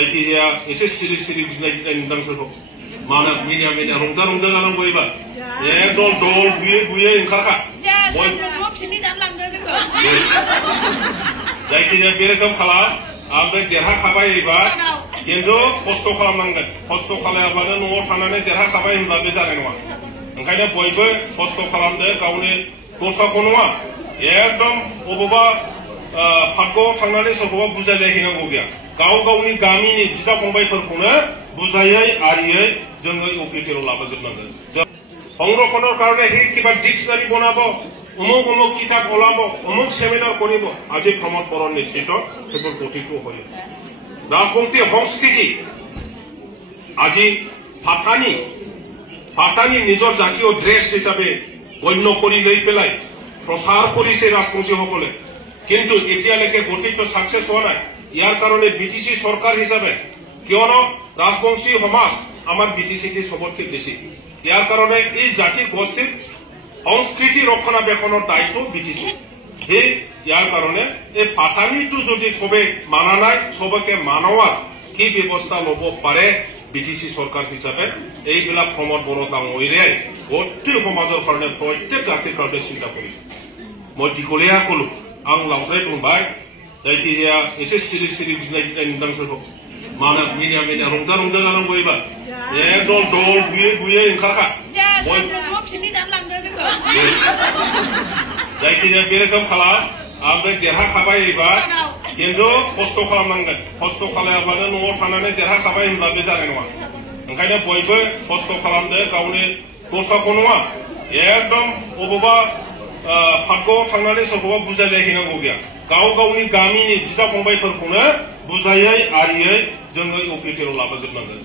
जायखिजाया एसे सिरि सिरि गिनाय गिनाय नुदांसोखौ मानो मिनिया मिनिया रंजा रंजा जानांगौ एबार एकदम दल बुयै बुयै ओंखारखा जायखिजाया बे रोखोम खालाम ओमफ्राय देरहाखाबाय एबार खिन्थु खस्थ' खालामनांगोन खस्थ' खालायाब्लानो न'आव थानानै देरहाखाबाय होनब्ला बे जानाय नङा ओंखायनो बयबो खस्थ' खालामदो गावनि दस्राखौ नङा एकदम बबेबा भाग्यआव थांनानै सोरखौबा बुजायलायहैनांगौ गैया गाव गावनि गामिनि बिदा फंबायफोरखौनो बुजायै आरियै जोङो इउपिटिआव लाबोजोबनांगोन সংৰক্ষণৰ কাৰণে সেই কিবা ডিক্সনাৰী বনাব অমুক অমুক কিতাপ ওলাব অমুক সেমিনাৰ কৰিব আজি প্ৰমোদ বৰৰ নেতৃত্বত সেইবোৰ গঠিত হৈ ৰাজবংশী সংস্কৃতি আজি ফাটানি নিজৰ জাতীয় ড্ৰেছ হিচাপে গণ্য কৰি লৈ পেলাই প্ৰচাৰ কৰিছে ৰাজবংশীসকলে কিন্তু এতিয়ালৈকে গঠিত সাকসেছ হোৱা নাই ইয়াৰ কাৰণে বিটিসি সরকার হিসাবে কিয়নো রাজবংশী সমাজ আমার বিটিসিটি সবতকে বেশি ইয়ার কারণে এই জাতির গোষ্ঠীর সংস্কৃতি রক্ষণাবেক্ষণের দায়িত্ব বিটিসি সেই ইয়ার কারণে এই পাটানিটো যদি সবে মানা নাই সবকে মানোৱাৰ কি ব্যৱস্থা লব পাৰে বিটিসি সৰকাৰ হিসাবে এইবিলাক প্ৰমোদ বড়ো ডাঙৰীয়াই গোটেই সমাজৰ কাৰণে প্ৰত্যেক জাতিৰ কাৰণে চিন্তা কৰিছে মই দীঘলীয়া কলো आं लावद्राय बुंबाय जायखिजाया एसे सिरि सिरि गिनाय गिनाय नुदांसोखौ मानो मिनिया मिनिया रंजा रंजा जानांगौ एबार एकदम दल बुयै बुयै ओंखारखा जायखिजाया बे रोखोम खालाम ओमफ्राय देरहाखाबाय एबार खिन्थु खस्थ' खालामनांगोन खस्थ' खालायाब्लानो न'आव थानानै देरहाखाबाय होनब्ला बे जानाय नङा ओंखायनो बयबो खस्थ' खालामदो गावनि दस्राखौ नङा एकदम बबेबा भाग्यआव थांनानै सोरखौबा बुजायलायहैनांगौ गैया गाव गावनि गामिनि बिदा फंबायफोरखौनो बुजायै आरियै जोङो इउपिटिआव लाबोजोबनांगोन